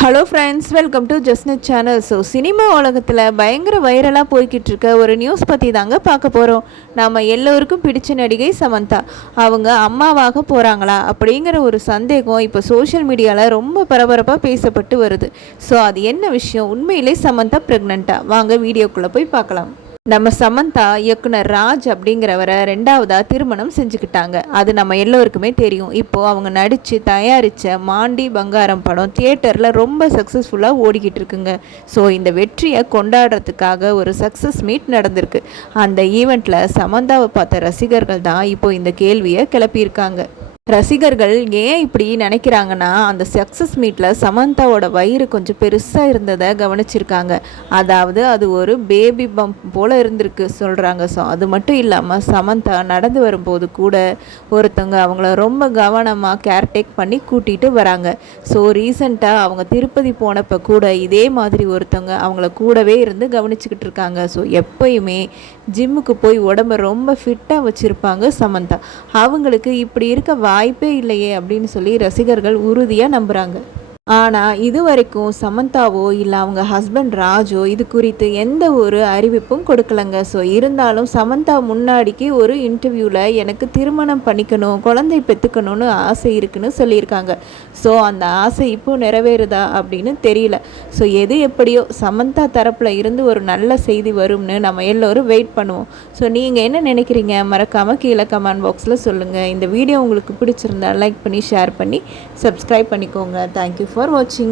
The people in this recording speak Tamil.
ஹலோ ஃப்ரெண்ட்ஸ், வெல்கம் டு ஜஸ்னட் சேனல். சினிமா உலகத்தில் பயங்கர வைரலாக போய்கிட்டு இருக்க ஒரு நியூஸ் பற்றி தாங்க பார்க்க போகிறோம். நாம் எல்லோருக்கும் பிடிச்ச நடிகை சமந்தா அவங்க அம்மாவாக போகிறாங்களா அப்படிங்கிற ஒரு சந்தேகம் இப்போ சோஷியல் மீடியாவில் ரொம்ப பரபரப்பாக பேசப்பட்டு வருது. அது என்ன விஷயம்? உண்மையிலே சமந்தா ப்ரெக்னெண்ட்டா? வாங்க வீடியோக்குள்ளே போய் பார்க்கலாம். நம்ம சமந்தா இயக்குனர் ராஜ் அப்படிங்கிறவரை ரெண்டாவதாக திருமணம் செஞ்சுக்கிட்டாங்க. அது நம்ம எல்லோருக்குமே தெரியும். இப்போது அவங்க நடித்து தயாரித்த மாண்டி பங்காரம் படம் தியேட்டரில் ரொம்ப சக்ஸஸ்ஃபுல்லாக ஓடிக்கிட்டு இருக்குங்க. இந்த வெற்றியை கொண்டாடுறதுக்காக ஒரு சக்ஸஸ் மீட் நடந்திருக்கு. அந்த ஈவெண்ட்டில் சமந்தாவை பார்த்த ரசிகர்கள் தான் இப்போ இந்த கேள்வியை கிளப்பியிருக்காங்க. ரசிகர்கள் ஏன் இப்படி நினைக்கிறாங்கன்னா, அந்த சக்ஸஸ் மீட்டில் சமந்தாவோட வயிறு கொஞ்சம் பெருசாக இருந்ததை கவனிச்சிருக்காங்க. அதாவது அது ஒரு பேபி பம்ப் போல் இருந்திருக்கு சொல்கிறாங்க. அது மட்டும் இல்லாமல் சமந்தா நடந்து வரும்போது கூட ஒருத்தவங்க அவங்கள ரொம்ப கவனமாக கேர்டேக் பண்ணி கூட்டிகிட்டு வராங்க. ரீசண்டாக அவங்க திருப்பதி போனப்போ கூட இதே மாதிரி ஒருத்தவங்க அவங்கள கூடவே இருந்து கவனிச்சுக்கிட்டு இருக்காங்க. எப்பயுமே ஜிம்முக்கு போய் உடம்பை ரொம்ப ஃபிட்டாக வச்சுருப்பாங்க சமந்தா. அவங்களுக்கு இப்படி இருக்க வாய்ப்பே இல்லையே அப்படின்னு சொல்லி ரசிகர்கள் உறுதியாக நம்புகிறாங்க. ஆனால் இது வரைக்கும் சமந்தாவோ இல்லை அவங்க ஹஸ்பண்ட் ராஜோ இது குறித்து எந்த ஒரு அறிவிப்பும் கொடுக்கலங்க. இருந்தாலும் சமந்தா முன்னாடிக்கு ஒரு இன்டர்வியூவில் எனக்கு திருமணம் பண்ணிக்கணும், குழந்தை பெற்றுக்கணும்னு ஆசை இருக்குன்னு சொல்லியிருக்காங்க. அந்த ஆசை இப்போ நிறைவேறுதா அப்படின்னு தெரியல. எது எப்படியோ சமந்தா தரப்பில் இருந்து ஒரு நல்ல செய்தி வரும்னு நம்ம எல்லோரும் வெயிட் பண்ணுவோம். நீங்கள் என்ன நினைக்கிறீங்க? மறக்காமல் கீழே கமெண்ட் பாக்ஸில் சொல்லுங்கள். இந்த வீடியோ உங்களுக்கு பிடிச்சிருந்தா லைக் பண்ணி ஷேர் பண்ணி சப்ஸ்கிரைப் பண்ணிக்கோங்க. Thank you for watching.